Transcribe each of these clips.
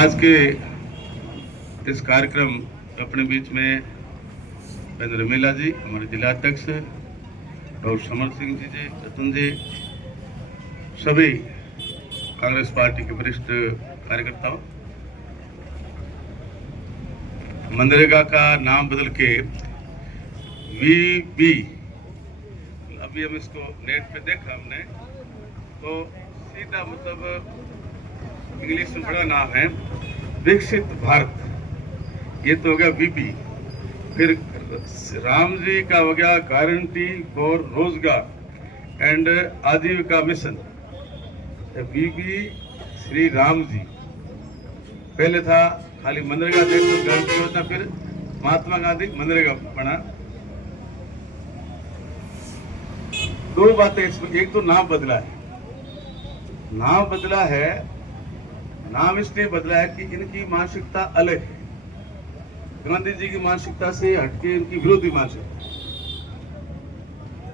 आज के इस कार्यक्रम अपने बीच में बहन रमीला जी, हमारे जिलाध्यक्ष और समर सिंह जी, रतन जी, सभी कांग्रेस पार्टी के वरिष्ठ कार्यकर्ताओं, मनरेगा का नाम बदल के वीबी, अभी हम इसको नेट पे देखा हमने तो सीधा मतलब इंग्लिश में बड़ा नाम है विकसित भारत, ये तो हो गया वीबी। फिर राम जी का हो गया गारंटी फॉर रोजगार एंड आजीविका मिशन, वीबी श्री राम जी। पहले था खाली मनरेगा नेशनल गारंटी योजना, फिर महात्मा गांधी मनरेगा बना। दो बातें इसमें, एक तो नाम बदला है, नाम बदला है, नाम इसलिए बदला है कि इनकी मानसिकता अलग है, गांधी जी की मानसिकता से हटके इनकी विरोधी मानसिकता।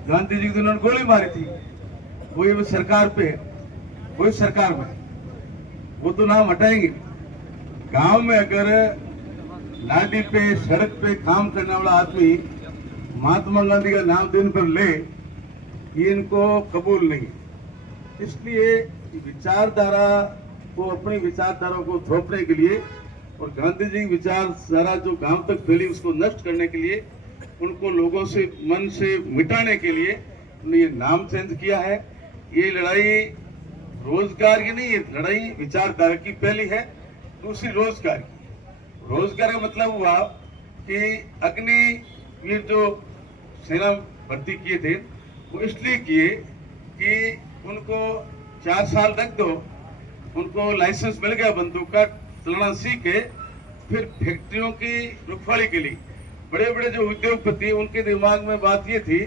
गांधी जी की तो उन्होंने गोली मारी थी, वही सरकार पे, वही सरकार में, वो तो नाम हटाएंगे। गांव में अगर नाली पे सड़क पे काम करने वाला आदमी महात्मा गांधी का नाम दिन पर ले, ये इनको कबूल नहीं। इसलिए विचारधारा को, अपनी विचारधारा को थोपने के लिए और गांधी जी की विचारधारा जो गांव तक फैली उसको नष्ट करने के लिए, उनको लोगों से मन से मिटाने के लिए उन्होंने ये नाम चेंज किया है। ये लड़ाई रोजगार की नहीं, ये लड़ाई विचारधारा की पहली है। दूसरी रोजगार की, रोजगार का मतलब हुआ कि अग्निवीर जो सेना भर्ती किए थे वो इसलिए किए कि उनको 4 साल रख दो, उनको लाइसेंस मिल गया बंदूक का, चलाना सीख के फिर फैक्ट्रियों की रुखवाली के लिए बड़े बड़े जो उद्योगपति, उनके दिमाग में बात ये थी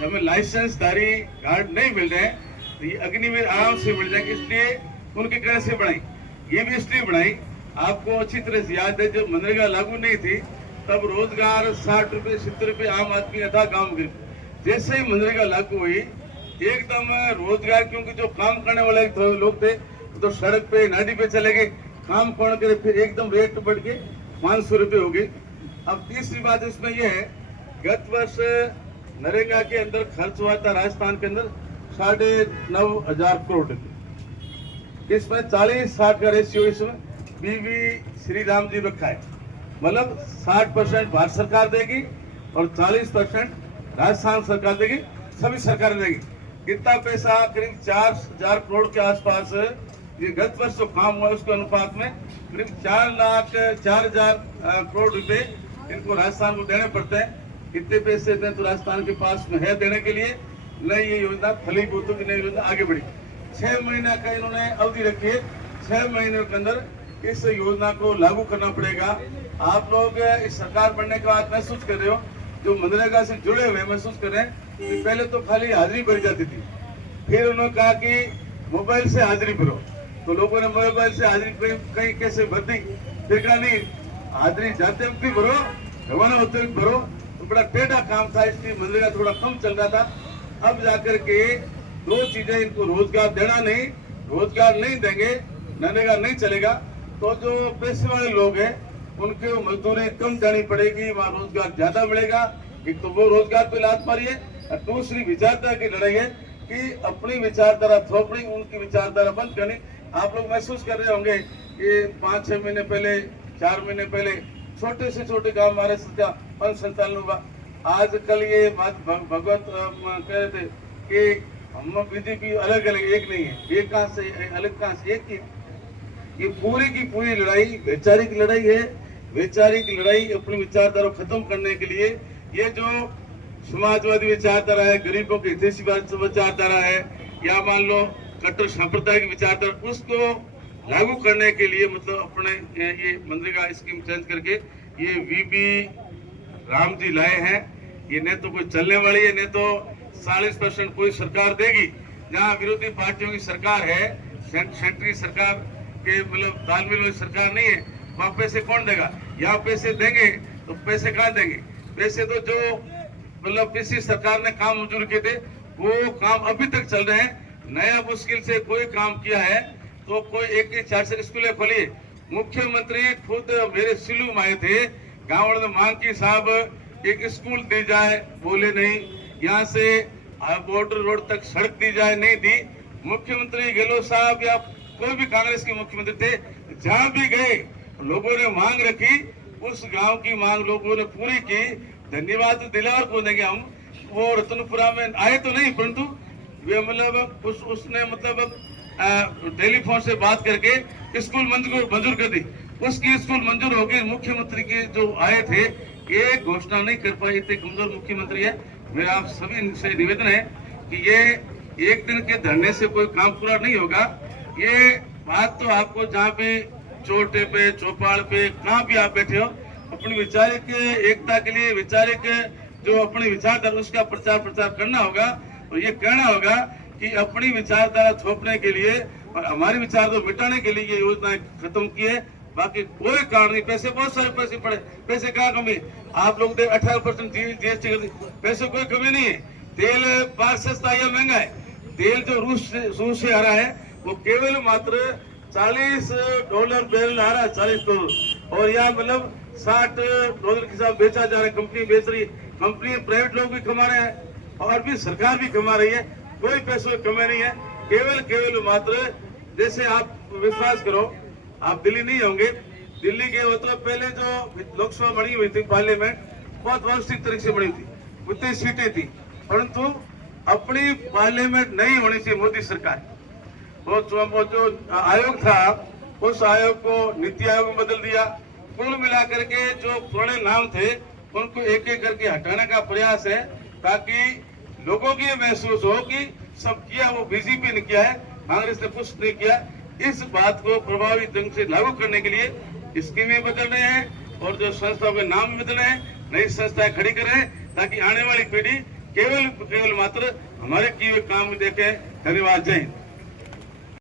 हमें लाइसेंसधारी गार्ड नहीं मिल रहे हैं तो ये अग्निवीर आराम से मिल जाएंगे, इसलिए उनके कहने से बनाई। ये भी इसलिए बनाई, आपको अच्छी तरह से याद है जब मनरेगा लागू नहीं थी तब रोजगार 60 रुपए 70 रुपए आम आदमी था गाँव में। जैसे ही मनरेगा लागू हुई एकदम रोजगार, क्योंकि जो काम करने वाले लोग थे तो सड़क पे नाडी पे चले गए, काम कौन करे, फिर एकदम रेट बढ़ के 500 रुपए हो गई। अब तीसरी बात इसमें यह है, गत वर्ष नरेगा के अंदर खर्च हुआ था राजस्थान के अंदर 9,500 करोड़ रुपए, इसमें 40-60 का रेशियो इसमें बीवी श्री राम जी रखा है, मतलब 60% भारत सरकार देगी और 40% राजस्थान सरकार देगी, सभी सरकारें देगी। कितना पैसा, करीब 4,000 करोड़ के आसपास ये गत वर्ष जो काम हुआ उसके अनुपात में करीब 4,04,000 करोड़ रुपए इनको राजस्थान को देने पड़ते हैं। कितने पैसे दें तो राजस्थान के पास में है देने के लिए, नई ये योजना फलीभूत की नई योजना आगे बढ़ी। 6 महीने का इन्होंने अवधि रखी है, 6 महीने के अंदर इस योजना को लागू करना पड़ेगा। आप लोग इस सरकार बनने के बाद महसूस कर रहे हो, जो मनरेगा से जुड़े हुए महसूस कर रहे हैं कि पहले तो खाली हाजिरी भरी जाती थी, फिर उन्होंने कहा कि मोबाइल से हाजिरी भरो, तो लोगों ने मोबाइल से हाजिरी कहीं कैसे भर दी, फिर कहा नहीं हाजिरी जाते वक्त भी भरो, रवाना होते वक्त भरो, तो बड़ा टेढ़ा काम था, इसलिए मनरेगा थोड़ा कम चल रहा था। अब जाकर के दो चीजें, इनको रोजगार देना नहीं, रोजगार नहीं देंगे मनरेगा नहीं चलेगा, तो जो पैसे वाले लोग हैं उनके मजदूरी कम जानी पड़ेगी, वहाँ रोजगार ज्यादा मिलेगा। एक तो वो रोजगार पे लात मारी है, और दूसरी विचारधारा की लड़ाई है कि अपनी विचारधारा थोपड़ी, उनकी विचारधारा बंद करनी। आप लोग महसूस कर रहे होंगे कि 5-6 महीने पहले, 4 महीने पहले छोटे से छोटे गांव हमारे पंच संचालन हुआ। आज कल ये बात भगवत कह रहे थे कि हम बीजेपी अलग अलग एक नहीं है, एक कहां से अलग, कहां से एक ही। ये पूरी की पूरी लड़ाई वैचारिक लड़ाई है। वैचारिक लड़ाई अपनी विचारधारा खत्म करने के लिए, ये जो समाजवादी विचारधारा है, गरीबों की हितैषी विचारधारा है, या मान लो कट्टर सांप्रदायिक विचारधारा, उसको लागू करने के लिए मतलब अपने ये मनरेगा स्कीम चेंज करके ये वीबी राम जी लाए हैं। ये न तो कोई चलने वाली है, न तो 40% कोई सरकार देगी। जहाँ विरोधी पार्टियों की सरकार है, सेंट्रल सरकार के मतलब तालमेल वाली सरकार नहीं है, वहाँ पैसे कौन देगा? यहाँ पैसे देंगे तो पैसे कहाँ देंगे? पैसे तो जो मतलब किसी सरकार ने काम मंजूर किए थे वो काम अभी तक चल रहे हैं। नया मुश्किल से कोई काम किया है तो कोई एक ही 4 स्कूलें खोली, मुख्यमंत्री खुद मेरे सिलू में आए थे, गाँव में मांग की साहब एक स्कूल दी जाए, बोले नहीं। यहाँ से बॉर्डर रोड तक सड़क दी जाए, नहीं दी। मुख्यमंत्री गहलोत साहब या कोई भी कांग्रेस के मुख्यमंत्री थे, जहां भी गए लोगों ने मांग रखी, उस गांव की मांग लोगों ने पूरी की। धन्यवाद दिलावर को देंगे हम। वो रतनपुरा में आए तो नहीं, परंतु वे मतलब उसने मतलब टेलीफोन से बात करके स्कूल मंजूर कर दी। उसकी स्कूल मंजूर हो गई। मुख्यमंत्री के जो आए थे, ये घोषणा नहीं कर पाए, इतने कमजोर मुख्यमंत्री है। मेरा आप सभी से निवेदन है कि ये एक दिन के धरने से कोई काम पूरा नहीं होगा। ये बात तो आपको जहाँ भी चोटे पे, चौपाल पे, कहाँ भी आप बैठे हो, अपनी विचारिक एकता के लिए, विचारिक जो अपनी विचारधारा उसका प्रचार करना होगा और ये कहना होगा कि अपनी विचारधारा थोपने के लिए और हमारी विचारधारा मिटाने के लिए ये योजनाएं खत्म की है। बाकी कोई कारण नहीं। पैसे बहुत सारे पैसे पड़े, पैसे कहाँ कमी? आप लोग 18% जीएसटी कर दी, पैसे कोई कमी नहीं है। तेल बाहर सस्ता या महंगा है? तेल जो रूस से आ रहा है वो केवल मात्र $40 बैरल आ रहा है, $40। और यहाँ मतलब $60 के साथ बेचा जा रहा है। कंपनी बेच रही है, कंपनी प्राइवेट लोग भी कमा रहे हैं और भी सरकार भी कमा रही है। कोई पैसों की कमी नहीं है। केवल मात्र, जैसे आप विश्वास करो, आप दिल्ली नहीं होंगे, दिल्ली गए हो तो पहले जो लोकसभा बनी हुई थी, पार्लियामेंट बहुत व्यवस्थित तरीके से बनी थी, उतनी सीटें थी, परंतु अपनी पार्लियामेंट नहीं होनी चाहिए। मोदी सरकार वो जो आयोग था, उस आयोग को नीति आयोग में बदल दिया। कुल मिलाकर के जो पुराने नाम थे उनको एक एक करके हटाने का प्रयास है, ताकि लोगों को ये महसूस हो कि सब किया वो बीजेपी ने किया है, कांग्रेस ने कुछ नहीं किया। इस बात को प्रभावी ढंग से लागू करने के लिए स्कीमें बदलने हैं और जो संस्थाओं के नाम बदलने हैं, नई संस्थाएं खड़ी करें, ताकि आने वाली पीढ़ी केवल मात्र हमारे किए हुए काम देखे। धन्यवाद। जय हिंद।